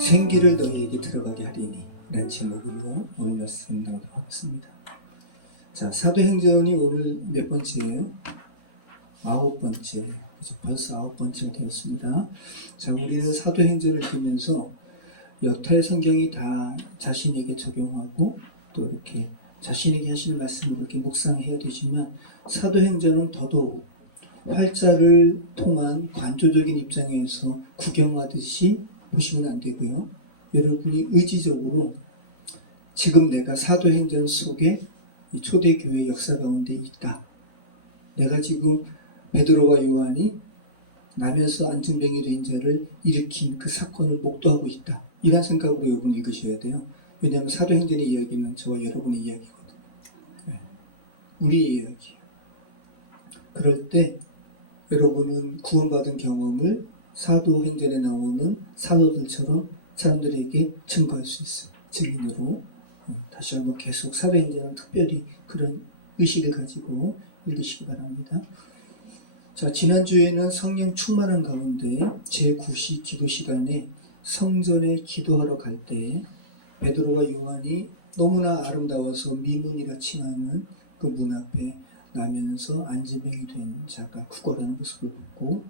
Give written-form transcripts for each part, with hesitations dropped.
생기를 너희에게 들어가게 하리니 라는 제목으로 오늘 말씀 나누도록 하겠습니다. 자, 사도행전이 오늘 몇 번째예요? 9번째. 벌써 9번째가 되었습니다. 자, 우리는 사도행전을 보면서 여타의 성경이 다 자신에게 적용하고 또 이렇게 자신에게 하시는 말씀으로 이렇게 묵상해야 되지만 사도행전은 더더욱 활자를 통한 관조적인 입장에서 구경하듯이 보시면 안 되고요. 여러분이 의지적으로 지금 내가 사도행전 속에 이 초대교회 역사 가운데 있다. 내가 지금 베드로와 요한이 나면서 안진뱅이 된 자를 일으킨 그 사건을 목도하고 있다. 이런 생각으로 여러분 읽으셔야 돼요. 왜냐하면 사도행전의 이야기는 저와 여러분의 이야기거든요. 네. 우리의 이야기예요. 그럴 때 여러분은 구원받은 경험을 사도행전에 나오는 사도들처럼 사람들에게 증거할 수 있어요. 증인으로. 다시 한번 계속 사도행전은 특별히 그런 의식을 가지고 읽으시기 바랍니다. 자, 지난주에는 성령 충만한 가운데 제9시 기도 시간에 성전에 기도하러 갈 때 베드로와 요한이 너무나 아름다워서 미문이라 칭하는 그 문 앞에 나면서 안진뱅이 된 자가 구걸하는 모습을 보고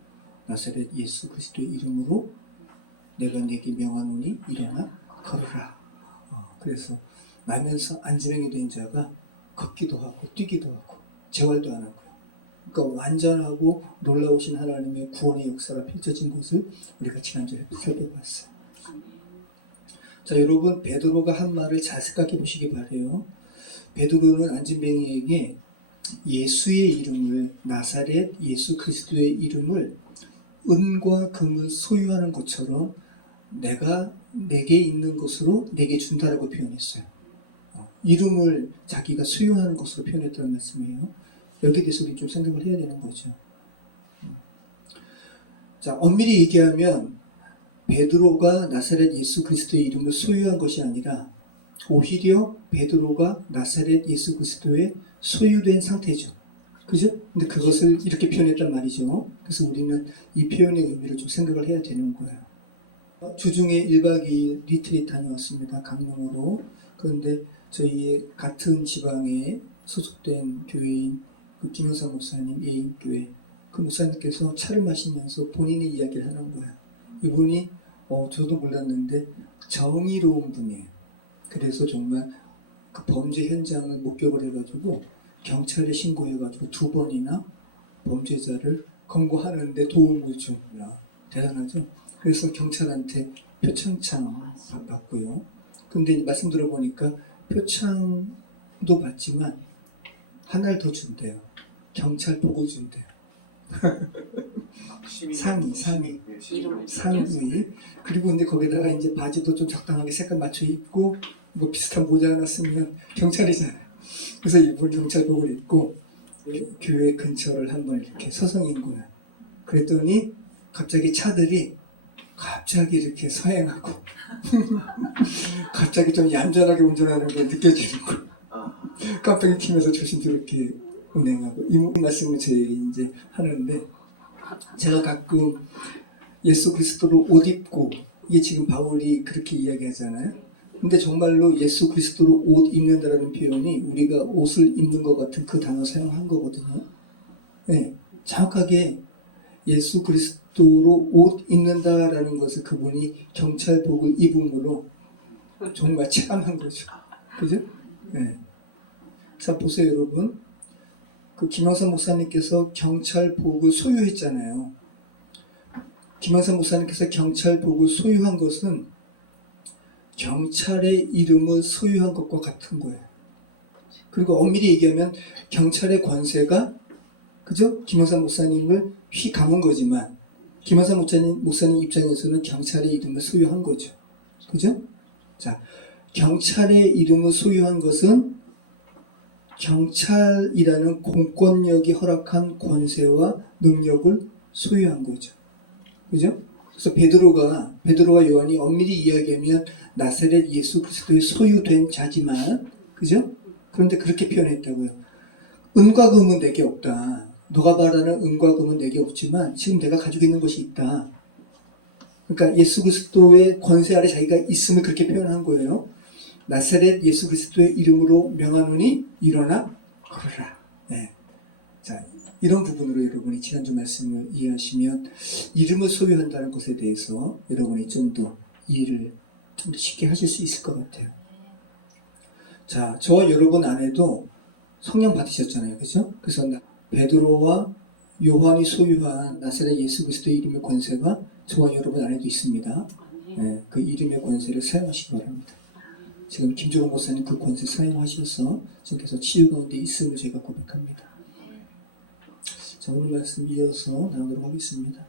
나사렛 예수 그리스도의 이름으로 내가 내게 명하노니 일어나 걸으라. 그래서 나면서 안진뱅이 된 자가 걷기도 하고 뛰기도 하고 재활도 안 하고요. 그러니까 완전하고 놀라우신 하나님의 구원의 역사가 펼쳐진 것을 우리가 지난주에 살펴봤어요. 자, 여러분 베드로가 한 말을 잘 생각해 보시기 바래요. 베드로는 안진뱅이에게 예수의 이름을, 나사렛 예수 그리스도의 이름을 은과 금을 소유하는 것처럼 내게 있는 것으로 내게 준다라고 표현했어요. 이름을 자기가 소유하는 것으로 표현했다는 말씀이에요. 여기에 대해서 우리 좀 생각을 해야 되는 거죠. 자, 엄밀히 얘기하면 베드로가 나사렛 예수 그리스도의 이름을 소유한 것이 아니라 오히려 베드로가 나사렛 예수 그리스도의 소유된 상태죠. 그죠? 근데 그것을 이렇게 표현했단 말이죠. 그래서 우리는 이 표현의 의미를 좀 생각을 해야 되는 거예요. 주중에 1박 2일 리트릿 다녀왔습니다. 강릉으로. 그런데 저희의 같은 지방에 소속된 교회인 그 김영삼 목사님 예인교회 그 목사님께서 차를 마시면서 본인의 이야기를 하는 거예요. 이분이 저도 몰랐는데 정의로운 분이에요. 그래서 정말 그 범죄 현장을 목격을 해가지고 경찰에 신고해가지고 2번이나 범죄자를 검거하는데 도움을 줍니다. 대단하죠? 그래서 경찰한테 표창장 받고요. 근데 말씀 들어보니까 표창도 받지만 하나를 더 준대요. 경찰복을 준대요. 상의. 그리고 근데 거기다가 이제 바지도 좀 적당하게 색깔 맞춰 입고 뭐 비슷한 모자 하나 쓰면 경찰이잖아요. 그래서 이분 경찰복을 입고 교회 근처를 한번 이렇게 서성인 거예요. 그랬더니 갑자기 차들이 이렇게 서행하고 갑자기 좀 얌전하게 운전하는 게 느껴지는 거예요. 깜빡이 켜면서 조심스럽게 운행하고 이 말씀을 제게 이제 하는데 제가 가끔 예수 그리스도로 옷 입고 이게 지금 바울이 그렇게 이야기하잖아요. 근데 정말로 예수 그리스도로 옷 입는다라는 표현이 우리가 옷을 입는 것 같은 그 단어 사용한 거거든요. 네, 정확하게 예수 그리스도로 옷 입는다라는 것을 그분이 경찰복을 입음으로 정말 체감한 거죠. 그죠? 네. 자, 보세요, 여러분. 그 김영삼 목사님께서 경찰복을 소유했잖아요. 김영삼 목사님께서 경찰복을 소유한 것은 경찰의 이름을 소유한 것과 같은 거예요. 그리고 엄밀히 얘기하면 경찰의 권세가 그죠? 김영삼 목사님을 휘감은 거지만 김영삼 목사님 입장에서는 경찰의 이름을 소유한 거죠. 그죠? 자, 경찰의 이름을 소유한 것은 경찰이라는 공권력이 허락한 권세와 능력을 소유한 거죠. 그죠? 그래서 베드로와 요한이 엄밀히 이야기하면 나사렛 예수 그리스도의 소유된 자지만, 그죠? 그런데 그렇게 표현했다고요. 은과 금은 내게 없다. 너가 말하는 은과 금은 내게 없지만 지금 내가 가지고 있는 것이 있다. 그러니까 예수 그리스도의 권세 아래 자기가 있음을 그렇게 표현한 거예요. 나사렛 예수 그리스도의 이름으로 명하노니 일어나 걸어라. 네. 자, 이런 부분으로 여러분이 지난주 말씀을 이해하시면 이름을 소유한다는 것에 대해서 여러분이 좀 더 이해를 좀 더 쉽게 하실 수 있을 것 같아요. 자, 저와 여러분 안에도 성령 받으셨잖아요. 그죠? 그래서 베드로와 요한이 소유한 나사렛 예수 그리스도의 이름의 권세가 저와 여러분 안에도 있습니다. 네, 그 이름의 권세를 사용하시기 바랍니다. 지금 김종호 목사님 그 권세 사용하셔서 지금께서 치유 가운데 있음을 제가 고백합니다. 자, 오늘 말씀 이어서 나오도록 하겠습니다.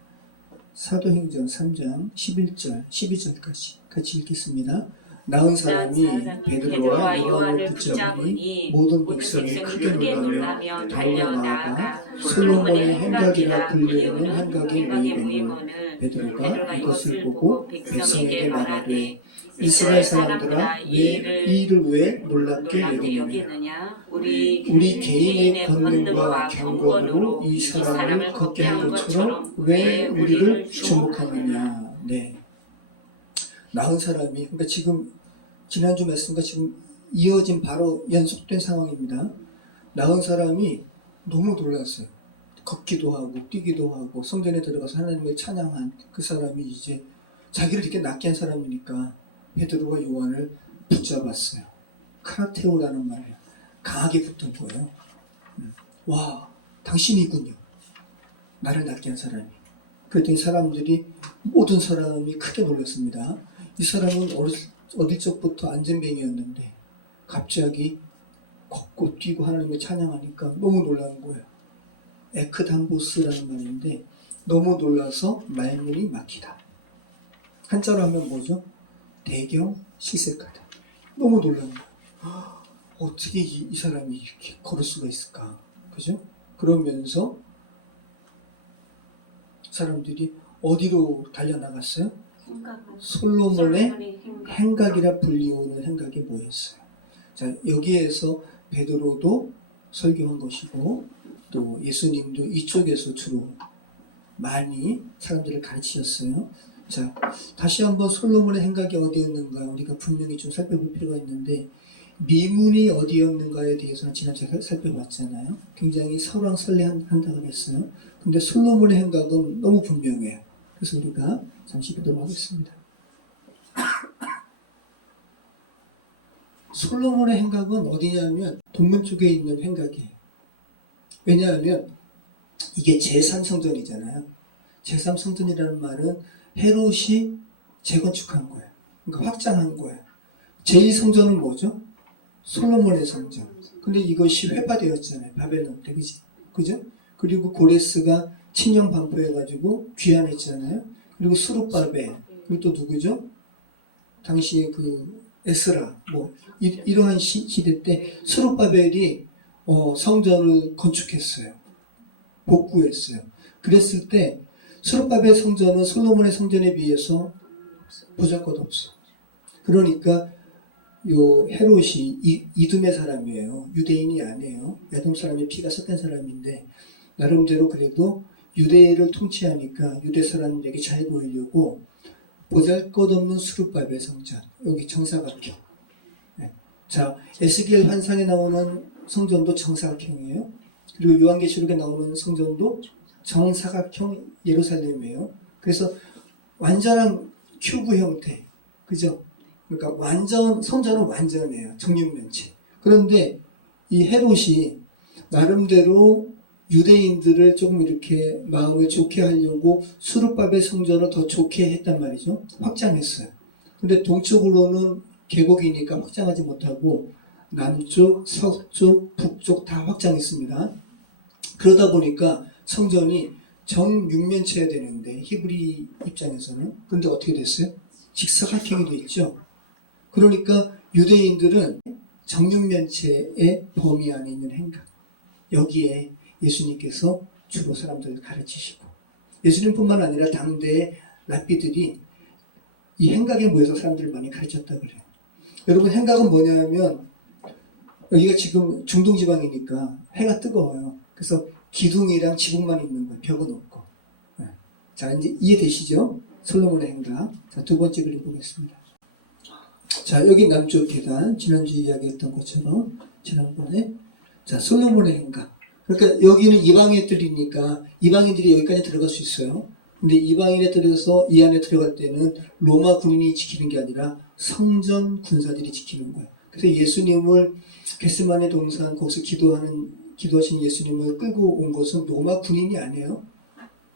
사도행전 3장 11절, 12절까지 같이 읽겠습니다. 나은 사람이 베드로와 요한을 붙잡으니 모든 백성이 크게 놀라며 달려나가 솔로몬의 행각이라 불리는 행각에 모이거늘 베드로가 이것을 보고 백성에게 말하되 이스라엘 사람들아 이 일을 왜 놀랍게 여기느냐 우리 개인의 권능과 경건으로 이 사람을 걷게 한 것처럼 왜 우리를 주목하느냐. 네. 나은 사람이, 그러니까 지금 지난주 말씀과 지금 이어진 바로 연속된 상황입니다. 나은 사람이 너무 놀랐어요. 걷기도 하고 뛰기도 하고 성전에 들어가서 하나님을 찬양한 그 사람이 이제 자기를 이렇게 낫게 한 사람이니까 베드로와 요한을 붙잡았어요. 카라테오라는 말을 강하게 붙은 거예요. 와, 당신이군요. 나를 낫게 한 사람이. 그랬더니 사람들이, 모든 사람이 크게 놀랐습니다. 이 사람은 어릴 적부터 안전뱅이였는데 갑자기 걷고 뛰고 하나님을 찬양하니까 너무 놀라는 거예요. 에크담보스라는 말인데 너무 놀라서 말문이 막히다. 한자로 하면 뭐죠? 대경 실색하다. 너무 놀라는 거예요. 어떻게 이 사람이 이렇게 걸을 수가 있을까? 그죠? 그러면서 사람들이 어디로 달려나갔어요? 솔로몬의 행각이라 불리우는 행각에 모였어요. 자, 여기에서 베드로도 설교한 것이고 또 예수님도 이쪽에서 주로 많이 사람들을 가르치셨어요. 자, 다시 한번 솔로몬의 행각이 어디였는가 우리가 분명히 좀 살펴볼 필요가 있는데 미문이 어디였는가에 대해서는 지난주에 살펴봤잖아요. 굉장히 설왕설래한다고 했어요. 근데 솔로몬의 행각은 너무 분명해요. 그래서 우리가 잠시 보도록 하겠습니다. 솔로몬의 행각은 어디냐면 동문 쪽에 있는 행각이에요. 왜냐하면 이게 제3성전이잖아요. 제3성전이라는 말은 헤롯이 재건축한 거예요. 그러니까 확장한 거예요. 제2성전은 뭐죠? 솔로몬의 성전. 근데 이것이 회파되었잖아요. 바벨론 때, 그죠? 그리고 고레스가 침령 반포해가지고 귀환했잖아요. 그리고 수룹바벨, 그리고 또 누구죠? 당시에 그 에스라, 이러한 시대 때 수룹바벨이 성전을 건축했어요. 복구했어요. 그랬을 때 수룹바벨 성전은 솔로몬의 성전에 비해서 보잘것없어. 그러니까 요 헤롯이 이둠의 사람이에요. 유대인이 아니에요. 야돔 사람의 피가 섞인 사람인데 나름대로 그래도 유대를 통치하니까 유대 사람들에게 잘 보이려고 보잘것없는 수룹바벨 성전, 여기 정사각형. 네. 자, 에스겔 환상에 나오는 성전도 정사각형이에요. 그리고 요한계시록에 나오는 성전도 정사각형 예루살렘이에요. 그래서 완전한 큐브 형태, 그죠? 그러니까 성전은 완전해요. 정육면체. 그런데 이 헤롯이 나름대로 유대인들을 조금 이렇게 마음을 좋게 하려고 수룹바벨 성전을 더 좋게 했단 말이죠. 확장했어요. 근데 동쪽으로는 계곡이니까 확장하지 못하고 남쪽, 서쪽, 북쪽 다 확장했습니다. 그러다 보니까 성전이 정육면체야 되는데 히브리 입장에서는. 근데 어떻게 됐어요? 직사각형이 됐죠. 그러니까 유대인들은 정육면체의 범위 안에 있는 행각, 여기에 예수님께서 주로 사람들을 가르치시고, 예수님뿐만 아니라 당대의 랍비들이 이 행각에 모여서 사람들을 많이 가르쳤다고 그래요. 여러분, 행각은 뭐냐면 여기가 지금 중동 지방이니까 해가 뜨거워요. 그래서 기둥이랑 지붕만 있는 거예요. 벽은 없고. 자, 이제 이해되시죠? 솔로몬의 행각. 자, 두 번째 그림 보겠습니다. 자, 여기 남쪽 계단, 지난주에 이야기했던 것처럼, 지난번에. 자, 솔로몬의 행각. 그러니까 여기는 이방인들이니까 이방인들이 여기까지 들어갈 수 있어요. 근데 이방인에 들어가서 이 안에 들어갈 때는 로마 군인이 지키는 게 아니라 성전 군사들이 지키는 거예요. 그래서 예수님을 겟세마네 동산 거기서 기도하신 예수님을 끌고 온 것은 로마 군인이 아니에요.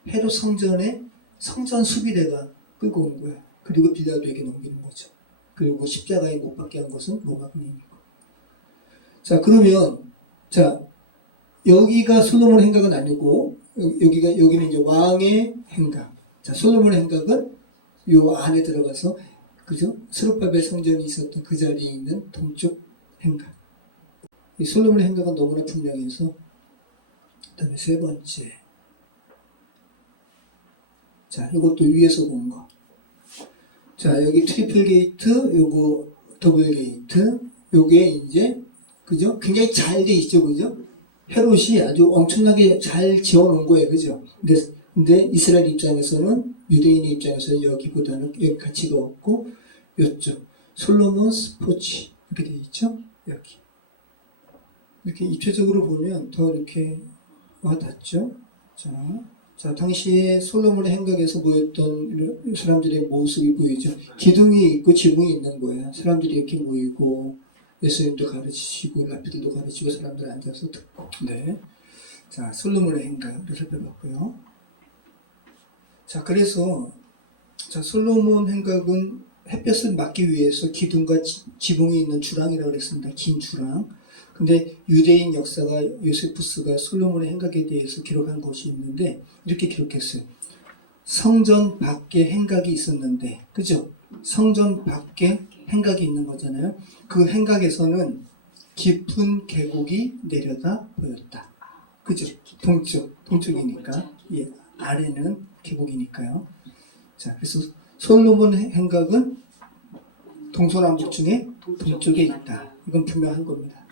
헤롯 성전에 성전 수비대가 끌고 온 거예요. 그리고 빌라도에게 넘기는 거죠. 그리고 십자가에 못 박게 한 것은 로마 군인이고. 자, 그러면 자, 여기가 솔로몬 행각은 아니고 여기는 이제 왕의 행각. 자, 솔로몬 행각은 요 안에 들어가서 그죠? 스룹바벨 성전이 있었던 그 자리에 있는 동쪽 행각. 이 솔로몬 행각은 너무나 분명해서. 그다음에 세 번째. 자, 이것도 위에서 본 거. 자, 여기 트리플 게이트, 요거 더블 게이트, 요게 이제 그죠? 굉장히 잘 돼 있죠, 그죠? 헤롯이 아주 엄청나게 잘 지어놓은 거예요, 그죠? 근데 이스라엘 입장에서는, 유대인의 입장에서는 여기보다는 여기 가치가 없고, 요쪽 솔로몬 스포츠 이렇게 돼 있죠, 여기. 이렇게 입체적으로 보면 더 이렇게 와닿죠. 자, 당시에 솔로몬의 행각에서 모였던 사람들의 모습이 보이죠. 기둥이 있고 지붕이 있는 거예요. 사람들이 이렇게 모이고. 예수님도 가르치시고 랍비들도 가르치고 사람들 앉아서 듣고. 네. 자, 솔로몬의 행각을 살펴봤고요. 자, 그래서 자, 솔로몬 행각은 햇볕을 막기 위해서 기둥과 지붕이 있는 주랑이라고 그랬습니다. 긴 주랑. 근데 유대인 역사가 요세푸스가 솔로몬의 행각에 대해서 기록한 것이 있는데 이렇게 기록했어요. 성전 밖에 행각이 있었는데, 그죠? 성전 밖에 행각이 있는 거잖아요. 그 행각에서는 깊은 계곡이 내려다 보였다. 그죠? 동쪽이니까. 예, 아래는 계곡이니까요. 자, 그래서 솔로몬 행각은 동서남북 중에 동쪽에 있다. 이건 분명한 겁니다.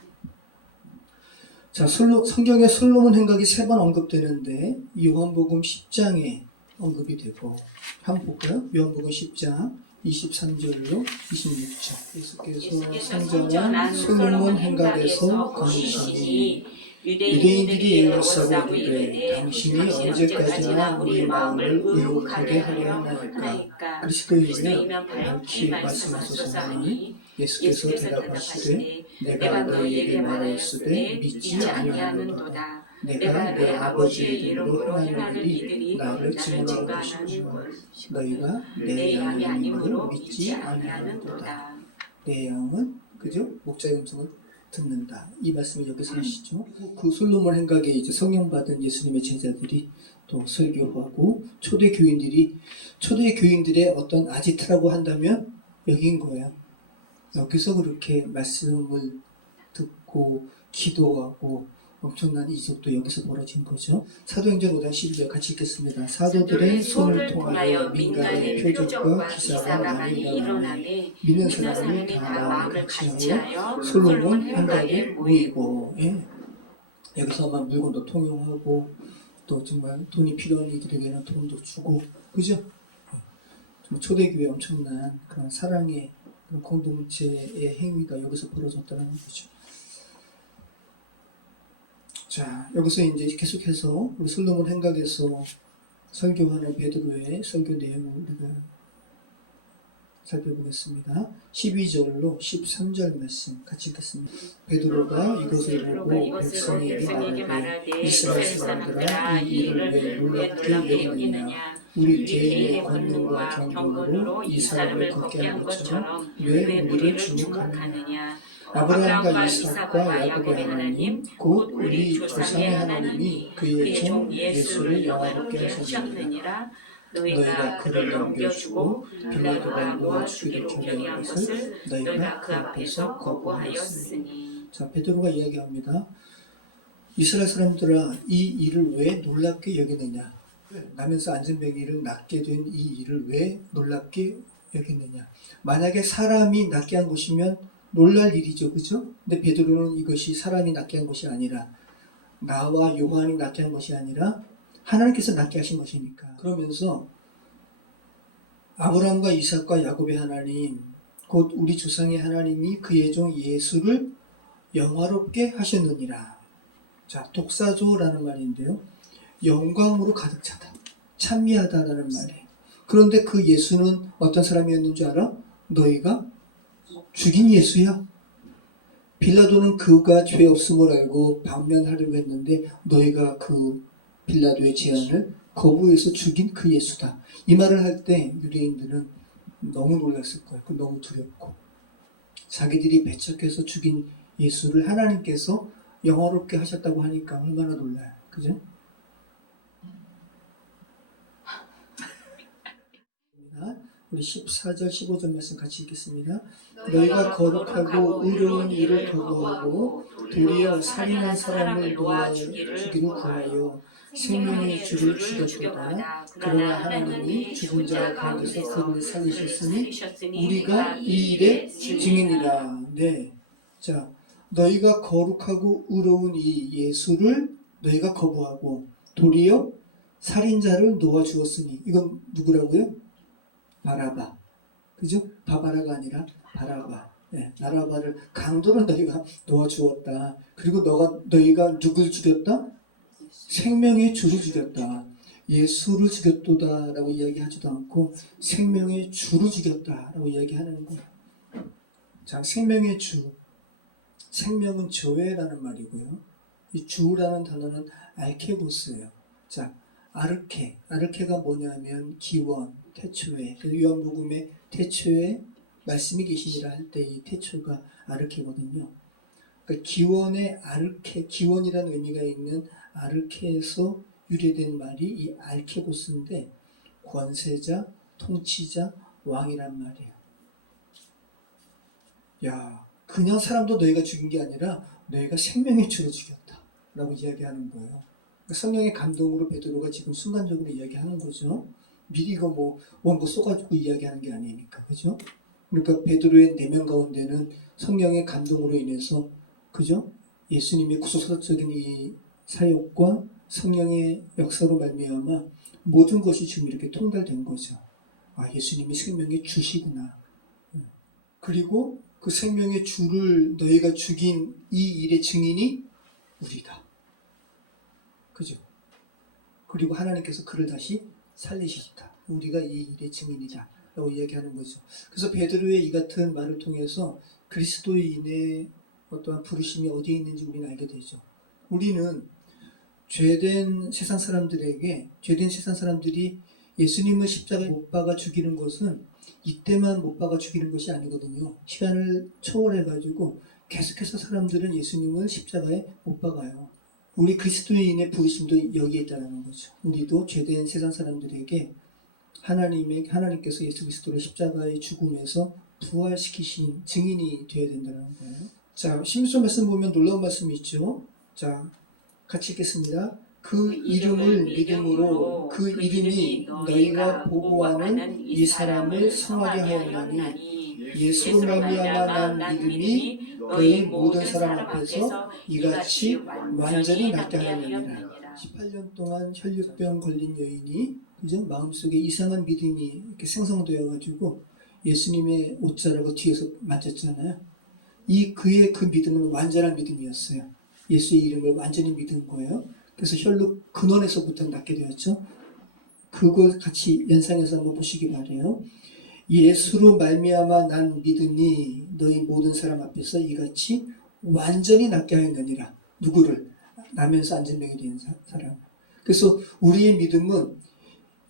자, 성경에 솔로몬 행각이 3번 언급되는데 요한복음 10장에 언급이 되고 한번 볼까요? 요한복음 10장 23절로 26절. 예수께서 성전한 솔로몬 행각에서 거니시니 유대인들이 예언하고 이르되 당신이 언제까지나 우리의 마음을 의혹하게 하려 하나이까. 그리스도이면 밝히 말씀하소서하니 예수께서 대답하시되 내가 너희에게 말하였으되 믿지 아니하는도다. 내가 내 아버지의 이름으로 행하는 일이 나를 증언하는 것이고 너희가 내 양이 아니므로 믿지 아니하는도다. 내 양은 그죠? 목자의 음성을 듣는다. 이 말씀을 여기서 하시죠. 그 솔로몬 행각에 이제 성령 받은 예수님의 제자들이 또 설교하고 초대 교인들의 어떤 아지트라고 한다면 여기인 거예요. 여기서 그렇게 말씀을 듣고 기도하고 엄청난 이적도 여기서 벌어진 거죠. 사도행전 5장 12절 같이 읽겠습니다. 사도들의 손을 통하여 민간의 표적과 기사가 많이 일어나매 믿는 사람이 다 마음을 같이하여 솔로몬 행각에 모이고. 예. 여기서 막 물건도 통용하고 또 정말 돈이 필요한 이들에게는 돈도 주고, 그죠? 초대교회 엄청난 그런 사랑의 그런 공동체의 행위가 여기서 벌어졌다는 거죠. 자, 여기서 이제 계속해서 우리 솔로몬 행각에서 설교하는 베드로의 설교 내용을 우리가 살펴보겠습니다. 12절로 13절 말씀 같이 읽겠습니다. 베드로가 이것을 보고 백성에게 말하되 이스라엘 사람들아 이 일을 왜 놀랍게 여기느냐. 우리 개인의 권능과 경건으로 이 사람을 걷게 한 것처럼 왜 우리를 주목하느냐. 아브라함과 이삭과 야곱의 하나님 곧 우리 조상의 하나님이 그의 종 예수를 영화롭게 하셨느니라. 너희가 그를 넘겨주고 빌라도가 모아 죽이려 결의한 것을 너희가 그 앞에서 거부하였으니. 자, 베드로가 이야기합니다. 이스라엘 사람들아 이 일을 왜 놀랍게 여기느냐. 나면서 안전뱅이를 낫게 된 이 일을 왜 놀랍게 여기느냐. 만약에 사람이 낫게 한 것이면 놀랄 일이죠, 그죠? 근데 베드로는 이것이 사람이 낫게 한 것이 아니라 나와 요한이 낫게 한 것이 아니라 하나님께서 낫게 하신 것이니까. 그러면서 아브라함과 이삭과 야곱의 하나님, 곧 우리 조상의 하나님이 그의 종 예수를 영화롭게 하셨느니라. 자, 독사조라는 말인데요. 영광으로 가득 차다. 찬미하다라는 말이에요. 그런데 그 예수는 어떤 사람이었는 줄 알아? 너희가 죽인 예수야. 빌라도는 그가 죄 없음을 알고 방면하려고 했는데 너희가 그 빌라도의 제안을 거부해서 죽인 그 예수다. 이 말을 할 때 유대인들은 너무 놀랐을 거예요. 너무 두렵고. 자기들이 배척해서 죽인 예수를 하나님께서 영화롭게 하셨다고 하니까 얼마나 놀라요. 그죠? 우리 14절, 15절 말씀 같이 읽겠습니다. 너희가 거룩하고 의로운 일을 거부하고 도리어 살인한 사람을 놓아 주기를 구하여 생명의 주를 죽였도다. 그러나 하나님이 죽은 자 가운데서 그를 살리셨으니 우리가 이 일의 증인이라. 네. 자, 너희가 거룩하고 의로운 이 예수를 너희가 거부하고 도리어 살인자를 놓아 주었으니 이건 누구라고요? 바라바. 그죠? 바바라가 아니라 바라바. 네, 바라바를 강도로 너희가 놓아주었다. 그리고 너희가 누굴 죽였다? 생명의 주를 죽였다. 예수를 죽였도다 라고 이야기하지도 않고 생명의 주를 죽였다 라고 이야기하는 거예요. 자, 생명의 주. 생명은 조회라는 말이고요. 이 주라는 단어는 알케고스예요. 자, 아르케가 뭐냐면 기원, 태초에, 요한복음에 태초에 말씀이 계시니라 할 때 이 태초가 아르케거든요. 그러니까 기원의 아르케, 기원이라는 의미가 있는 아르케에서 유래된 말이 이 알케고스인데 권세자, 통치자, 왕이란 말이에요. 야, 그냥 사람도 너희가 죽인 게 아니라 너희가 생명의 주로 죽였다 라고 이야기하는 거예요. 성령의 감동으로 베드로가 지금 순간적으로 이야기하는 거죠. 미리 이거 원고 써가지고 이야기하는 게 아니니까, 그죠? 그러니까 베드로의 내면 가운데는 성령의 감동으로 인해서, 그죠? 예수님의 구속사적인 이 사역과 성령의 역사로 말미암아 모든 것이 지금 이렇게 통달된 거죠. 아, 예수님이 생명의 주시구나. 그리고 그 생명의 주를 너희가 죽인 이 일의 증인이 우리다. 그죠? 그리고 하나님께서 그를 다시 살리셨다. 우리가 이 일의 증인이다 라고 이야기하는 거죠. 그래서 베드로의 이 같은 말을 통해서 그리스도인의 어떠한 부르심이 어디에 있는지 우리는 알게 되죠. 우리는 죄된 세상 사람들이 예수님을 십자가에 못 박아 죽이는 것은 이때만 못 박아 죽이는 것이 아니거든요. 시간을 초월해가지고 계속해서 사람들은 예수님을 십자가에 못 박아요. 우리 그리스도인의 부르심도 여기에 있다는 거죠. 우리도 죄된 세상 사람들에게 하나님께서 예수 그리스도를 십자가의 죽음에서 부활시키신 증인이 되어야 된다는 거예요. 자, 신명서 말씀 보면 놀라운 말씀이 있죠. 자, 같이 읽겠습니다. 그 이름을 믿음으로 그 이름이 너희가 보고하는 이 사람을 성하게 하였나니 예수로 말미암아 난 믿음이 너희 모든 사람 앞에서 이같이 완전히 낫게 하느니라. 18년 동안 혈류병 걸린 여인이 그죠? 마음속에 이상한 믿음이 이렇게 생성되어가지고 예수님의 옷자락을 뒤에서 만졌잖아요. 그의 그 믿음은 완전한 믿음이었어요. 예수의 이름을 완전히 믿은 거예요. 그래서 혈루 근원에서부터 낫게 되었죠. 그걸 같이 연상해서 한번 보시기 바래요. 예수로 말미암아 난 믿으니 너희 모든 사람 앞에서 이같이 완전히 낫게 하였느니라. 누구를? 나면서 안전병이 된 사람. 그래서 우리의 믿음은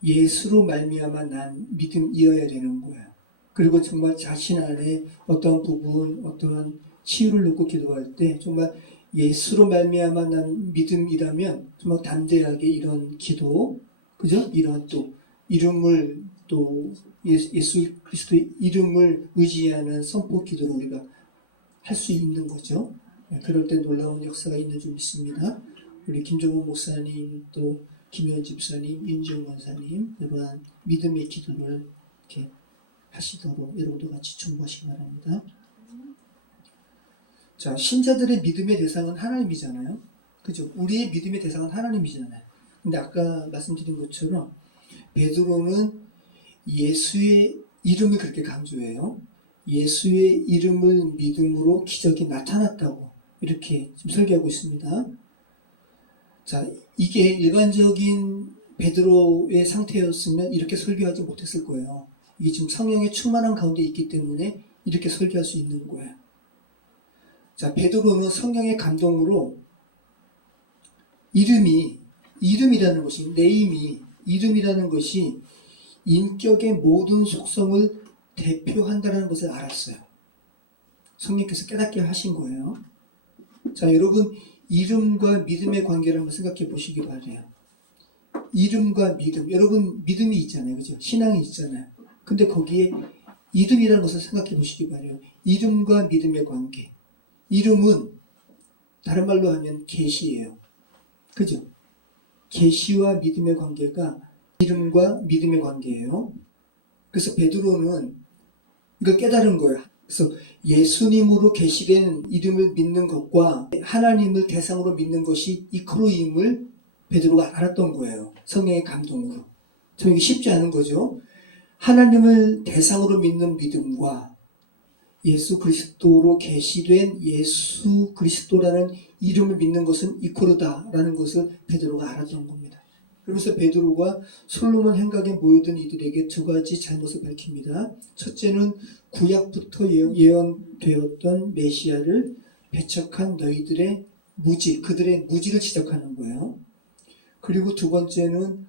예수로 말미암아 난 믿음이어야 되는 거예요. 그리고 정말 자신 안에 어떠한 부분, 어떠한 치유를 놓고 기도할 때 정말 예수로 말미암아 난 믿음이라면 정말 담대하게 이런 기도, 그죠? 이런 또 이름을 또 예수 그리스도의 이름을 의지하는 선포 기도를 우리가 할 수 있는 거죠. 그럴 때 놀라운 역사가 있는 줄 믿습니다. 우리 김종훈 목사님, 또 김현 집사님, 윤지영 권사님 이러한 믿음의 기도를 이렇게 하시도록 여러분도 같이 충고하시기 바랍니다. 자, 신자들의 믿음의 대상은 하나님이잖아요. 그죠? 우리의 믿음의 대상은 하나님이잖아요. 근데 아까 말씀드린 것처럼 베드로는 예수의 이름을 그렇게 강조해요. 예수의 이름을 믿음으로 기적이 나타났다고 이렇게 지금 설교하고 있습니다. 자, 이게 일반적인 베드로의 상태였으면 이렇게 설교하지 못했을 거예요. 이게 지금 성령의 충만한 가운데 있기 때문에 이렇게 설교할 수 있는 거예요. 자, 베드로는 성령의 감동으로 이름이라는 것이, 이름이라는 것이 인격의 모든 속성을 대표한다는 것을 알았어요. 성령께서 깨닫게 하신 거예요. 자, 여러분, 이름과 믿음의 관계를 한번 생각해 보시기 바래요. 이름과 믿음, 여러분 믿음이 있잖아요, 그죠? 신앙이 있잖아요. 근데 거기에 이름이라는 것을 생각해 보시기 바래요. 이름과 믿음의 관계. 이름은 다른 말로 하면 계시예요. 그죠? 계시와 믿음의 관계가 이름과 믿음의 관계예요. 그래서 베드로는 이걸 깨달은 거예요. 그래서 예수님으로 계시된 이름을 믿는 것과 하나님을 대상으로 믿는 것이 이크로임을 베드로가 알았던 거예요. 성령의 감동으로. 참 이게 쉽지 않은 거죠. 하나님을 대상으로 믿는 믿음과 예수 그리스도로 계시된 예수 그리스도라는 이름을 믿는 것은 이코르다라는 것을 베드로가 알았던 겁니다. 그러면서 베드로가 솔로몬 행각에 모여든 이들에게 두 가지 잘못을 밝힙니다. 첫째는 구약부터 예언되었던 메시아를 배척한 너희들의 무지, 그들의 무지를 지적하는 거예요. 그리고 두 번째는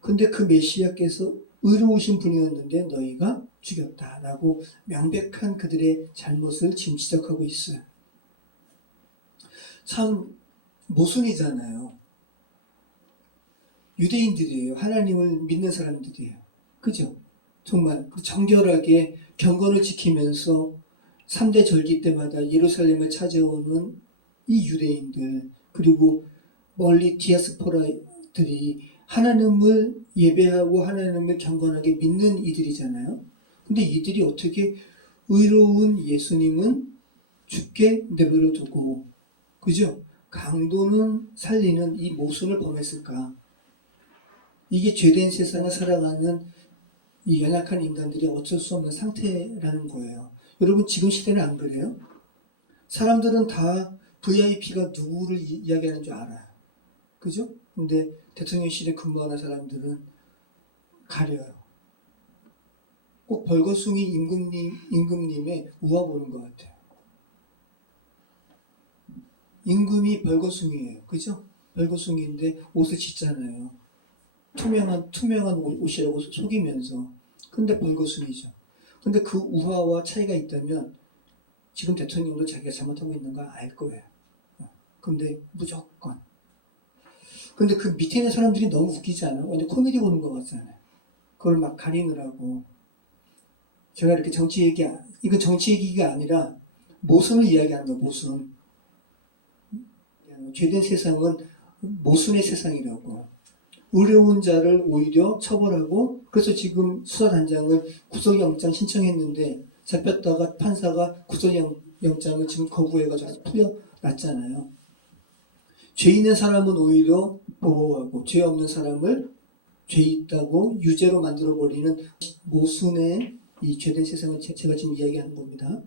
근데 그 메시아께서 의로우신 분이었는데 너희가 죽였다라고 명백한 그들의 잘못을 지금 지적하고 있어요. 참 모순이잖아요. 유대인들이에요. 하나님을 믿는 사람들이에요. 그죠? 정말 정결하게 경건을 지키면서 3대 절기 때마다 예루살렘을 찾아오는 이 유대인들, 그리고 멀리 디아스포라들이 하나님을 예배하고 하나님을 경건하게 믿는 이들이잖아요. 근데 이들이 어떻게 의로운 예수님은 죽게 내버려 두고, 그죠? 강도는 살리는 이 모순을 범했을까? 이게 죄된 세상을 살아가는 이 연약한 인간들이 어쩔 수 없는 상태라는 거예요. 여러분, 지금 시대는 안 그래요? 사람들은 다 VIP가 누구를 이야기하는 줄 알아요. 그죠? 근데 대통령실에 근무하는 사람들은 가려요. 꼭 벌거숭이 임금님의 우화 보는 것 같아요. 임금이 벌거숭이에요. 그죠? 벌거숭이인데 옷을 짓잖아요. 투명한 옷이라고 속이면서. 근데 벌거숭이죠. 근데 그 우화와 차이가 있다면 지금 대통령도 자기가 잘못하고 있는 거 알 거예요. 근데 무조건. 근데 그 밑에 있는 사람들이 너무 웃기지 않아요? 완전 코미디 보는 것 같잖아요. 그걸 막 가리느라고. 제가 이렇게 이건 정치 얘기가 아니라 모순을 이야기하는 거예요, 모순. 죄된 세상은 모순의 세상이라고. 의로운 자를 오히려 처벌하고, 그래서 지금 수사단장을 구속영장 신청했는데 잡혔다가 판사가 구속영장을 지금 거부해가지고 풀려났잖아요. 죄 있는 사람은 오히려 보호하고 죄 없는 사람을 죄 있다고 유죄로 만들어버리는 모순의 이 죄된 세상을 제가 지금 이야기하는 겁니다.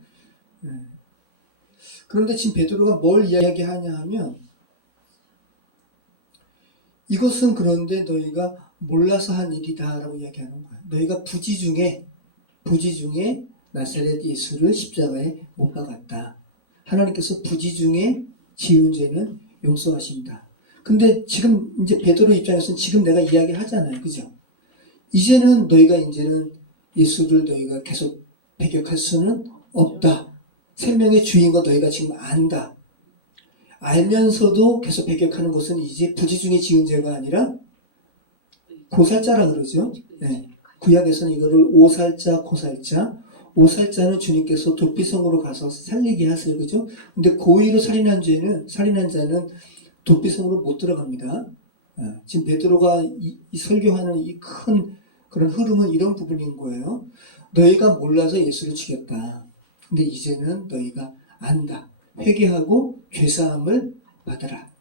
그런데 지금 베드로가 뭘 이야기하냐 하면, 이것은 그런데 너희가 몰라서 한 일이다 라고 이야기하는 거야. 너희가 부지 중에 나사렛 예수를 십자가에 못 박았다. 하나님께서 부지 중에 지은 죄는 용서하신다. 근데 지금 이제 베드로 입장에서는 지금 내가 이야기하잖아요. 그죠? 이제는 예수를 너희가 계속 배격할 수는 없다. 생명의 주인과 너희가 지금 안다. 알면서도 계속 배격하는 것은 이제 부지 중에 지은 죄가 아니라 고살자라 그러죠. 네. 구약에서는 이거를 오살자, 고살자. 오살자는 주님께서 도피성으로 가서 살리게 하세요. 그죠? 근데 고의로 살인한 자는 도피성으로 못 들어갑니다. 지금 베드로가 이 설교하는 이 큰 그런 흐름은 이런 부분인 거예요. 너희가 몰라서 예수를 죽였다. 근데 이제는 너희가 안다. 회개하고 죄사함을 받아라.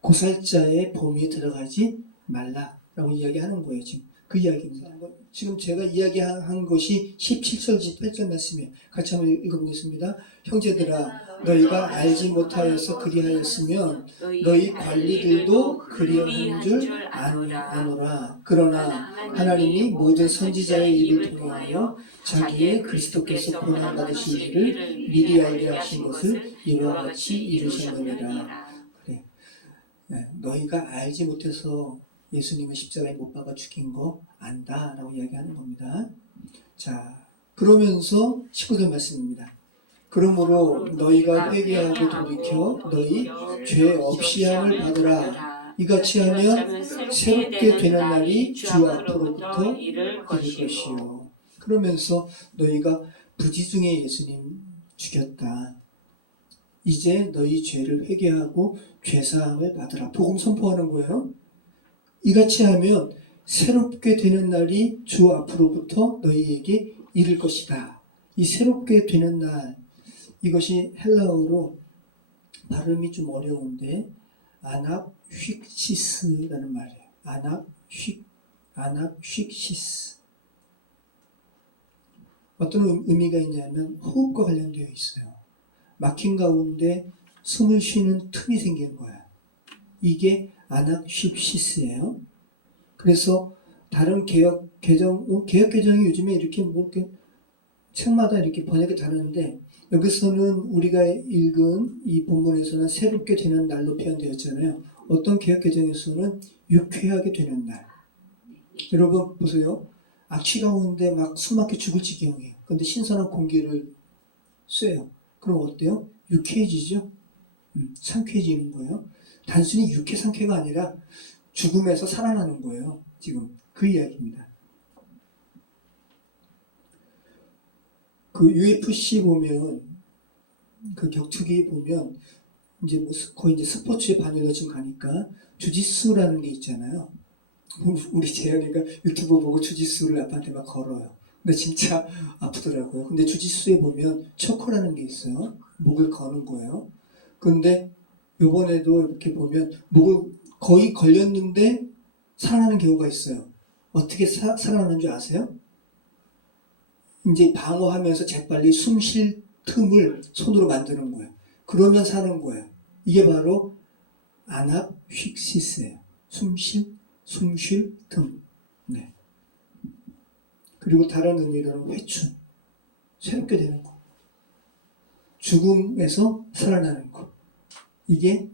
고살자의 범위에 들어가지 말라라고 이야기하는 거예요. 지금 그 이야기입니다. 지금 제가 이야기한 것이 17절 18절 말씀이에요. 같이 한번 읽어보겠습니다. 형제들아 너희가 알지 못하여서 그리하였으면 너희 관리들도 그리한 줄 아노라. 그러나 하나님이 모든 선지자의 입을 통하여 자기의 그리스도께서 고난 받으실 일을 미리 알게 하신 것을 이와 같이 이루셨느니라. 그래. 네, 너희가 알지 못해서 예수님을 십자가에 못 박아 죽인 거 안다 라고 이야기하는 겁니다. 자, 그러면서 19절 말씀입니다. 그러므로 너희가 회개하고 돌이켜 너희 죄 없이 함을 받으라. 이같이 하면 새롭게 되는 날이 주 앞으로부터 이를 것이요. 그러면서 너희가 부지 중에 예수님 죽였다. 이제 너희 죄를 회개하고 죄사함을 받으라. 복음 선포하는 거예요. 이같이 하면 새롭게 되는 날이 주 앞으로부터 너희에게 이를 것이다. 이 새롭게 되는 날, 이것이 헬라어로 발음이 좀 어려운데 아납휙시스라는 말이에요. 아납휙시스. 어떤 의미가 있냐면 호흡과 관련되어 있어요. 막힌 가운데 숨을 쉬는 틈이 생긴 거야. 이게 아납쉽시스예요. 그래서 다른 개정이 요즘에 이렇게 책마다 이렇게 번역이 다르는데 여기서는 우리가 읽은 이 본문에서는 새롭게 되는 날로 표현되었잖아요. 어떤 개정에서는 유쾌하게 되는 날. 여러분 보세요. 악취 가운데 막 숨막혀 죽을 지경이에요. 그런데 신선한 공기를 쐬요. 그럼 어때요? 유쾌해지죠? 상쾌해지는 거예요. 단순히 유쾌 상쾌가 아니라 죽음에서 살아나는 거예요. 지금 그 이야기입니다. 그 UFC 보면 그 격투기 보면 이제 뭐 거의 이제 스포츠의 반열로 지금 가니까 주짓수라는 게 있잖아요. 우리 재현이가 유튜브 보고 주짓수를 아빠한테 막 걸어요. 근데 진짜 아프더라고요. 근데 주짓수에 보면 초코라는 게 있어요. 목을 거는 거예요. 근데 요번에도 이렇게 보면 목을 거의 걸렸는데 살아나는 경우가 있어요. 어떻게 살아나는 줄 아세요? 이제 방어하면서 재빨리 숨 쉴 틈을 손으로 만드는 거예요. 그러면 사는 거예요. 이게 바로 아납휙시스예요. 숨 쉴 틈. 네. 그리고 다른 의미로는 회춘. 새롭게 되는 거. 죽음에서 살아나는 거. 이게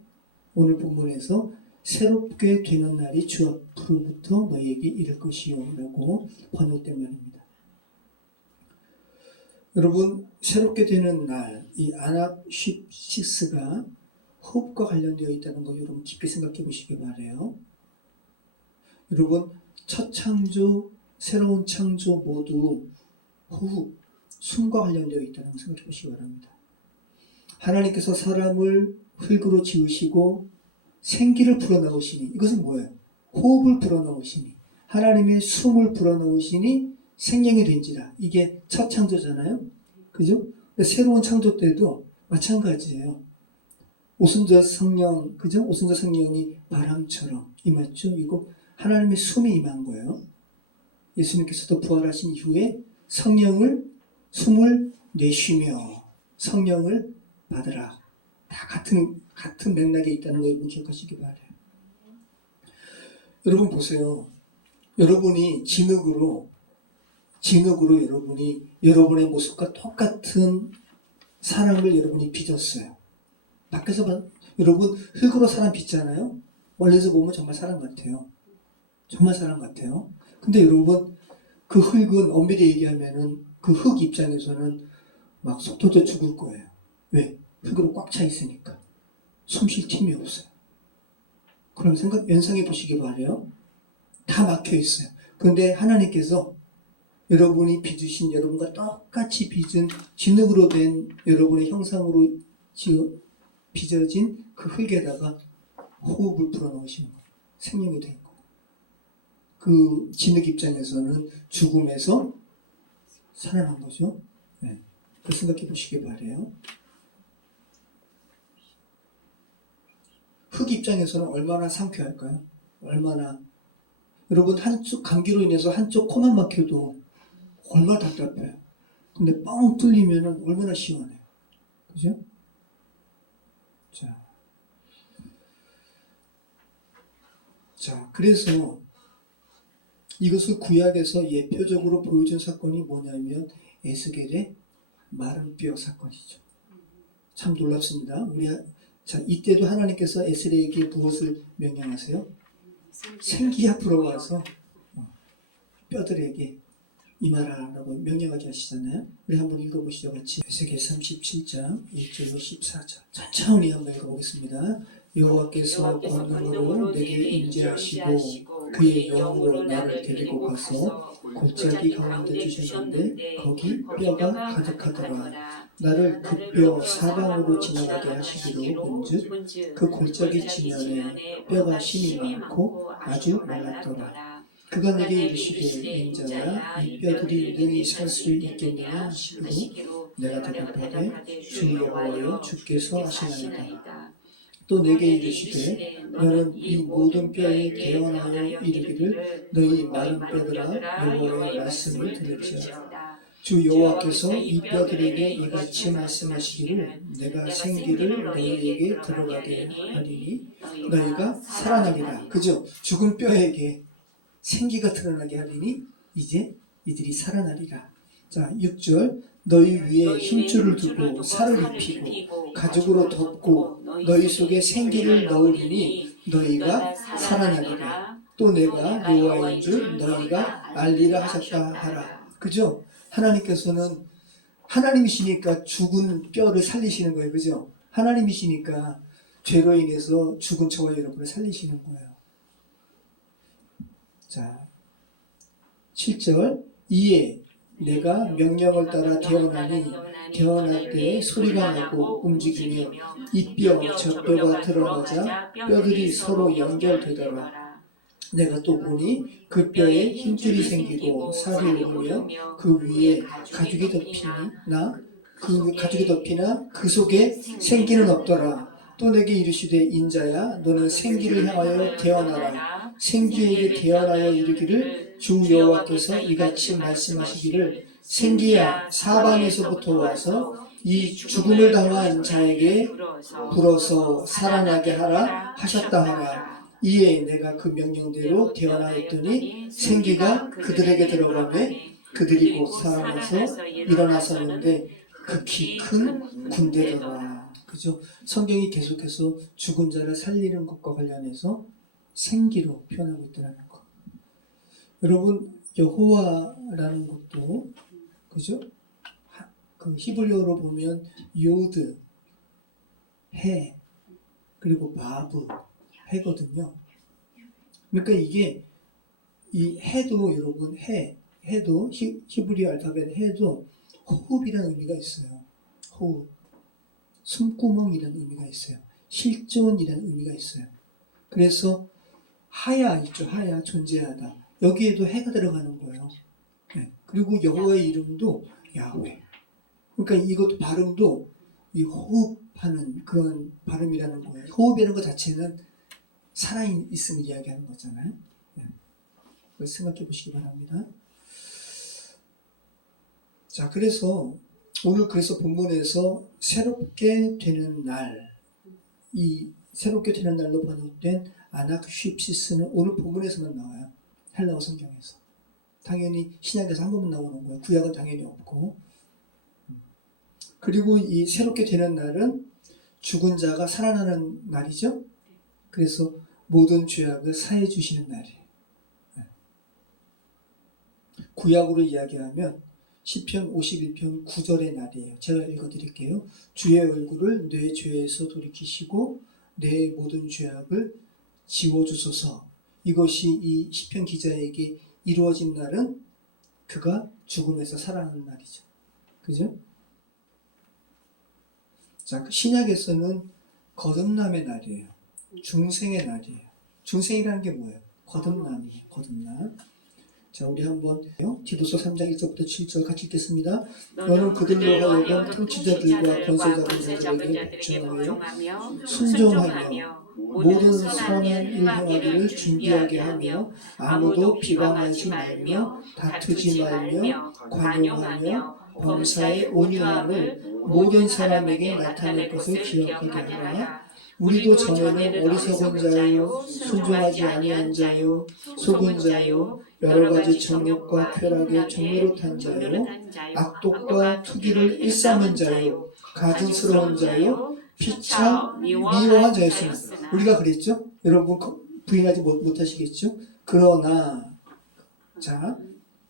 오늘 본문에서 새롭게 되는 날이 주 앞으로부터 너희에게 이를 것이요 라고 번역된 말입니다. 여러분, 새롭게 되는 날, 이 아납쉽시스가 호흡과 관련되어 있다는 거 여러분 깊이 생각해 보시기 바라요. 여러분, 첫 창조, 새로운 창조 모두 호흡, 숨과 관련되어 있다는 거 생각해 보시기 바랍니다. 하나님께서 사람을 흙으로 지으시고 생기를 불어넣으시니, 이것은 뭐예요? 호흡을 불어넣으시니, 하나님의 숨을 불어넣으시니 생명이 된지라. 이게 첫 창조잖아요. 그죠? 새로운 창조 때도 마찬가지예요. 오순절 성령, 그죠? 오순절 성령이 바람처럼 임했죠. 이거 하나님의 숨이 임한 거예요. 예수님께서도 부활하신 이후에 숨을 내쉬며 성령을 받으라. 다 같은 맥락에 있다는 거 여러분 기억하시기 바라요. 여러분 보세요. 여러분이 진흙으로 여러분이 여러분의 모습과 똑같은 사람을 여러분이 빚었어요. 밖에서 여러분 흙으로 사람 빚잖아요. 멀리서 보면 정말 사람 같아요. 정말 사람 같아요. 근데 여러분 그 흙은 엄밀히 얘기하면은 그 흙 입장에서는 막 속 터져 죽을 거예요. 왜? 흙으로 꽉 차 있으니까. 숨 쉴 틈이 없어요. 그럼 연상해 보시기 바라요. 다 막혀 있어요. 그런데 하나님께서 여러분이 빚으신 여러분과 똑같이 빚은 진흙으로 된 여러분의 형상으로 빚어진 그 흙에다가 호흡을 불어넣으신 거예요. 생명이 된 거예요. 그 진흙 입장에서는 죽음에서 살아난 거죠. 네. 그 생각해 보시기 바라요. 흙 입장에서는 얼마나 상쾌할까요? 얼마나. 여러분 한쪽 감기로 인해서 한쪽 코만 막혀도 얼마나 답답해요. 근데 뻥 뚫리면 얼마나 시원해요. 그죠? 자, 그래서 이것을 구약에서 예표적으로 보여준 사건이 뭐냐면 에스겔의 마른 뼈 사건이죠. 참 놀랍습니다. 자, 이때도 하나님께서 에스겔에게 무엇을 명령하세요? 생기야 불어와서 뼈들에게 임하라라고 명령하게 하시잖아요. 우리 한번 읽어보시죠. 같이 에스겔 37장 1절로 14절 천천히 한번 읽어보겠습니다. 여호와께서 권능으로 내게 임재하시고 그의 영으로 나를 데리고 가서 골짜기 가운데 주셨는데 거기 뼈가 가득하더라. 나를 그 뼈 사방으로 지나가게 하시기로 본즉 그 골짜기 지면에 뼈가 심이 많고 아주 말랐더라. 그가 내게 이르시되 인자야 이 뼈들이 능히 살 수 있겠느냐 하시기로 내가 대답하되 주 여호와여 주께서 하시나이다. 또 내게 이르시되 너는 이 모든 뼈에 대언하여 이르기를 너희 마른 뼈들아 여호와의 말씀을 들을지어다. 주 여호와께서 이 뼈들에게 이같이 말씀하시기를 내가 생기를 너희에게 들어가게 하리니 너희가 살아나리라. 그죠? 죽은 뼈에게 생기가 드러나게 하리니 이제 이들이 살아나리라. 자, 6절 너희 위에 힘줄을 두고 살을 입히고 가죽으로 덮고 너희 속에 생기를 넣으리니 너희가 살아나리라. 또 내가 여호와인 줄 너희가 알리라 하셨다 하라. 그죠? 하나님께서는 하나님이시니까 죽은 뼈를 살리시는 거예요. 그죠? 하나님이시니까 죄로 인해서 죽은 저와 여러분을 살리시는 거예요. 자, 7절 이에 내가 명령을 따라 태어나니 태어날 때 소리가 나고 움직이며 이 뼈 저 뼈가 드러나자 뼈들이 서로 연결되더라. 내가 또 보니 그 뼈에 힘줄이 생기고 살이 오르며 그 위에 가죽이 덮이나 그 속에 생기는 없더라. 또 내게 이르시되 인자야 너는 생기를 향하여 태어나라. 생기에게 태어나여 이르기를 주 여호와께서 이같이 말씀하시기를 생기야 사방에서부터 와서 이 죽음을 당한 자에게 불어서 살아나게 하라 하셨다 하라. 이에 내가 그 명령대로 태어나였더니 생기가 그들에게 들어가매 그들이 곧 살아나서 일어나섰는데 극히 큰 군대더라. 그죠? 성경이 계속해서 죽은 자를 살리는 것과 관련해서 생기로 표현하고 있다는 것. 여러분 여호와라는 것도 그죠? 그 히브리어로 보면 요드, 해, 그리고 바브, 해거든요. 그러니까 이게 이 해도 여러분 해도 히브리어 알파벳 해도 호흡이라는 의미가 있어요. 호흡, 숨구멍이라는 의미가 있어요. 실존이라는 의미가 있어요. 그래서 하야 있죠. 하야 존재하다. 여기에도 해가 들어가는 거예요. 네. 그리고 여호와의 이름도 야훼. 그러니까 이것도 발음도 이 호흡하는 그런 발음이라는 거예요. 호흡이라는 것 자체는 살아있음을 이야기하는 거잖아요. 네. 그걸 생각해 보시기 바랍니다. 자, 그래서 오늘 본문에서 새롭게 되는 날, 이 새롭게 되는 날로 번역된 아낙쉽시스는 오늘 본문에서만 나와요. 헬라어 성경에서. 당연히 신약에서 한 번만 나오는 거예요. 구약은 당연히 없고. 그리고 이 새롭게 되는 날은 죽은 자가 살아나는 날이죠. 그래서 모든 죄악을 사해 주시는 날이에요. 구약으로 이야기하면 시편 51편 9절의 날이에요. 제가 읽어드릴게요. 주의 얼굴을 내 죄에서 돌이키시고 내 모든 죄악을 지워주소서. 이것이 이 시편 기자에게 이루어진 날은 그가 죽음에서 살아나는 날이죠. 그죠? 자, 신약에서는 거듭남의 날이에요. 중생의 날이에요. 중생이라는 게 뭐예요? 거듭남이에요. 거듭남. 자, 우리 한번 디도서 3장 1절부터 7절 같이 읽겠습니다. 너는 그들로 하여금 통치자들과 권세자들에게 복종하여 순종하며 모든 선한 일 행하기를 준비하게 하며 아무도 비방하지 말며 다투지 말며 관용하며 범사에 온유함을 모든 사람에게 나타낼 것을 기억하게 하라. 우리도 전에는 어리석은 자요 순종하지 아니한 자요 속은 자요 여러 가지 정욕과 쾌락에 종로릇한 자요 악독과 투기를 일삼은 자요 가증스러운 자요 피차 미워한 자였으나 우리가 그랬죠? 여러분 부인하지 못하시겠죠? 그러나 자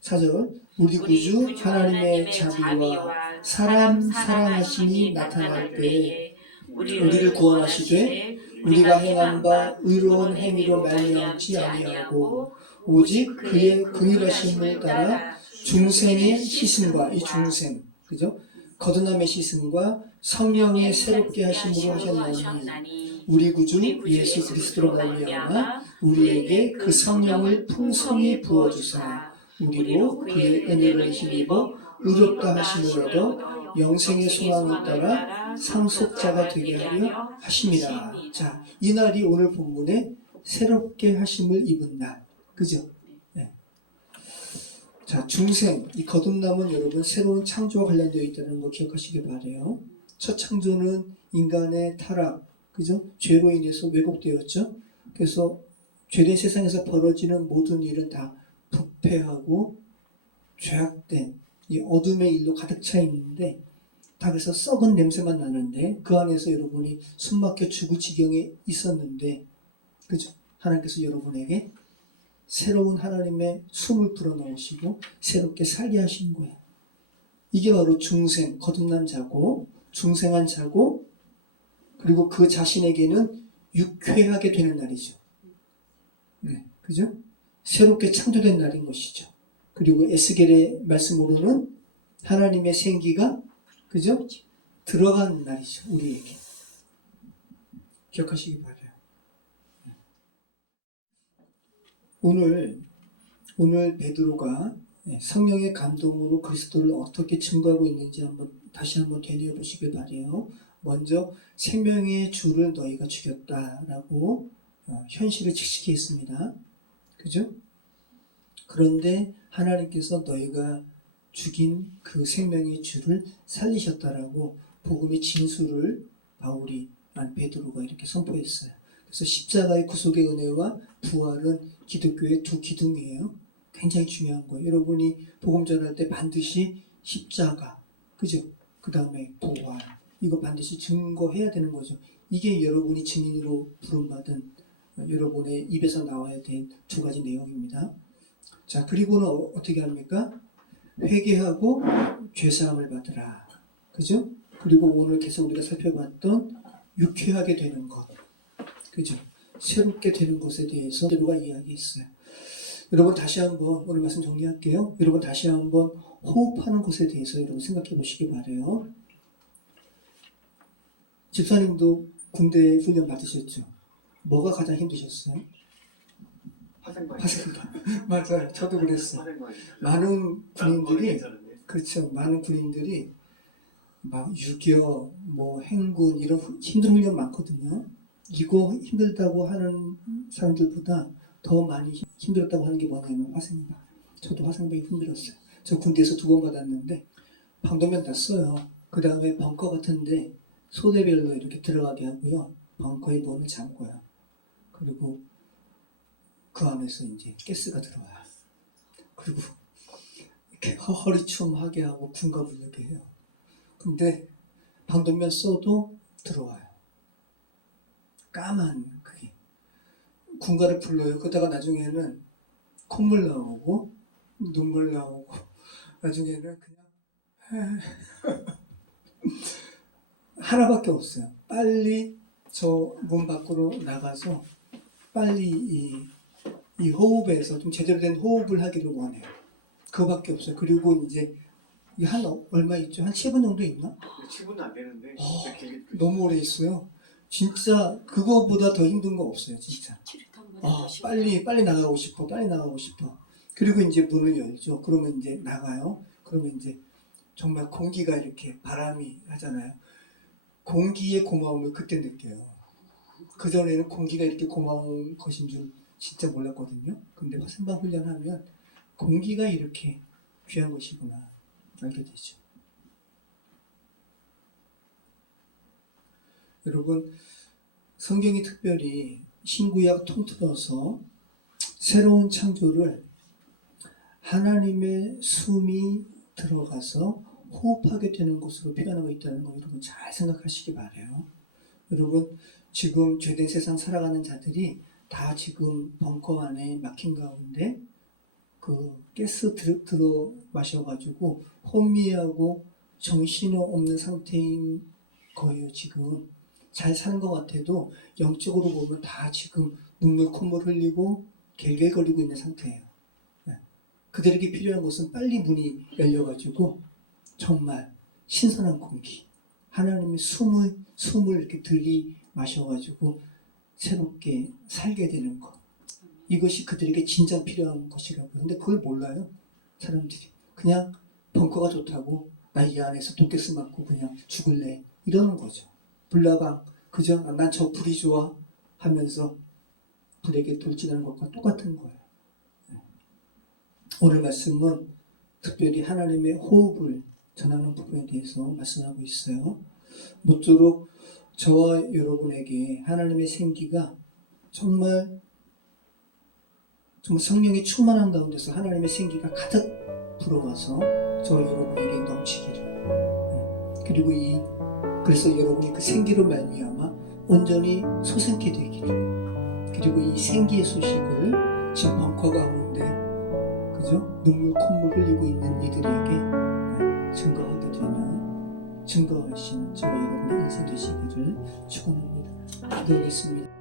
4절 우리 구주 하나님의 자비와 사람 사랑하심이 나타날 때에 우리를 구원하시되 우리가 행한 바 의로운 행위로 말미암지 아니하고 오직 그의 긍휼하심을 따라 중생의 씻음과 이 중생 그죠? 거듭남의 씻음과 성령의 새롭게 하심으로 하셨나니 우리 구주 예수 그리스도로 말미암아 우리에게 그 성령을 풍성히 부어주사 우리로 그의 은혜를 힘입어 의롭다 하심을 얻어 영생의 소망을 따라 상속자가 되게 하려 하심이라. 자, 이 날이 오늘 본문에 새롭게 하심을 입은 날. 그죠? 네. 자, 중생, 이 거듭남은 여러분 새로운 창조와 관련되어 있다는 거 기억하시기 바라요. 첫 창조는 인간의 타락, 그죠? 죄로 인해서 왜곡되었죠. 그래서 죄된 세상에서 벌어지는 모든 일은 다 부패하고 죄악된 이 어둠의 일로 가득 차 있는데 다 그래서 썩은 냄새만 나는데 그 안에서 여러분이 숨막혀 죽을 지경에 있었는데 그죠? 하나님께서 여러분에게 새로운 하나님의 숨을 불어넣으시고 새롭게 살게 하신 거예요. 이게 바로 중생, 거듭난 자고 중생한 자고 그리고 그 자신에게는 유쾌하게 되는 날이죠. 네, 그죠? 새롭게 창조된 날인 것이죠. 그리고 에스겔의 말씀으로는 하나님의 생기가 그죠? 들어간 날이죠. 우리에게. 기억하시기 바라요. 오늘 베드로가 성령의 감동으로 그리스도를 어떻게 증거하고 있는지 다시 한번 되뇌어 보시길 바라요. 먼저 생명의 주를 너희가 죽였다라고 현실을 직시했습니다. 그죠? 그런데 하나님께서 너희가 죽인 그 생명의 주를 살리셨다라고 복음의 진수를 바울이 베드로가 이렇게 선포했어요. 그래서 십자가의 구속의 은혜와 부활은 기독교의 두 기둥이에요. 굉장히 중요한 거예요. 여러분이 복음 전할 때 반드시 십자가, 그죠? 그 다음에 부활, 이거 반드시 증거해야 되는 거죠. 이게 여러분이 증인으로 부름받은 여러분의 입에서 나와야 될 두 가지 내용입니다. 자, 그리고는 어떻게 합니까? 회개하고 죄사함을 받으라. 그죠? 그리고 오늘 계속 우리가 살펴봤던 유쾌하게 되는 것. 그죠? 새롭게 되는 것에 대해서 베드로가 이야기했어요. 여러분 다시 한번 오늘 말씀 정리할게요. 여러분 다시 한번 호흡하는 것에 대해서 여러분 생각해 보시기 바라요. 집사님도 군대 훈련 받으셨죠? 뭐가 가장 힘드셨어요? 화생방. 맞아요. 저도 그랬어요. 많은 군인들이 그렇죠. 많은 군인들이 막 유교, 뭐 행군 이런 힘든 훈련 많거든요. 이거 힘들다고 하는 사람들보다 더 많이 힘들었다고 하는 게 뭐냐면 화생방. 저도 화생방이 힘들었어요. 저 군대에서 2번 받았는데 방도면 다 써요. 그 다음에 벙커 같은데 소대별로 이렇게 들어가게 하고요. 벙커의 문을 잠궈요. 그리고 그 안에서 이제 가스가 들어와요. 그리고 이렇게 허리춤하게 하고 군가 부르게 해요. 근데 방도면 써도 들어와요. 까만 그게 군가를 불러요. 그러다가 나중에는 콧물 나오고 눈물 나오고 나중에는 그냥 하나밖에 없어요. 빨리 저 문 밖으로 나가서 빨리 이 호흡에서 좀 제대로 된 호흡을 하기를 원해요. 그거밖에 없어요. 그리고 이제 한 얼마 있죠? 한 7분 정도 있나? 7분도 안 되는데 너무 오래 있어요. 진짜 그거보다 더 힘든 거 없어요. 진짜. 빨리 나가고 싶어. 빨리 나가고 싶어. 그리고 이제 문을 열죠. 그러면 이제 나가요. 그러면 이제 정말 공기가 이렇게 바람이 하잖아요. 공기의 고마움을 그때 느껴요. 그전에는 공기가 이렇게 고마운 것인 줄 진짜 몰랐거든요. 근데 화생방 훈련하면 공기가 이렇게 귀한 것이구나 알게 되죠. 여러분, 성경이 특별히 신구약 통틀어서 새로운 창조를 하나님의 숨이 들어가서 호흡하게 되는 것으로 표현하고 있다는 거 여러분 잘 생각하시기 바라요. 여러분, 지금 죄된 세상 살아가는 자들이 다 지금 벙커 안에 막힌 가운데 그 가스 들어 마셔가지고 혼미하고 정신 없는 상태인 거예요. 지금 잘 사는 것 같아도 영적으로 보면 다 지금 눈물 콧물 흘리고 갤갤거리고 있는 상태예요. 그들에게 필요한 것은 빨리 문이 열려가지고 정말 신선한 공기, 하나님의 숨을 이렇게 들이마셔가지고 새롭게 살게 되는 것. 이것이 그들에게 진짜 필요한 것이라고요. 근데 그걸 몰라요. 사람들이. 그냥 벙커가 좋다고 나 이 안에서 독가스 맞고 그냥 죽을래 이러는 거죠. 불나방 그저 난 저 불이 좋아 하면서 불에게 돌진하는 것과 똑같은 거예요. 오늘 말씀은 특별히 하나님의 호흡을 전하는 부분에 대해서 말씀하고 있어요. 모쪼록 저와 여러분에게 하나님의 생기가 정말 성령이 충만한 가운데서 하나님의 생기가 가득 불어와서 저와 여러분에게 넘치기를, 그래서 여러분이 그 생기로 말미암아 온전히 소생케 되기를, 그리고 이 생기의 소식을 지금 벙커 가운데 그죠? 눈물 콧물 흘리고 있는 이들에게 증거하게 되는 증거하시는 저와 여러분의 인생 되시기를 축원합니다. 기도하겠습니다.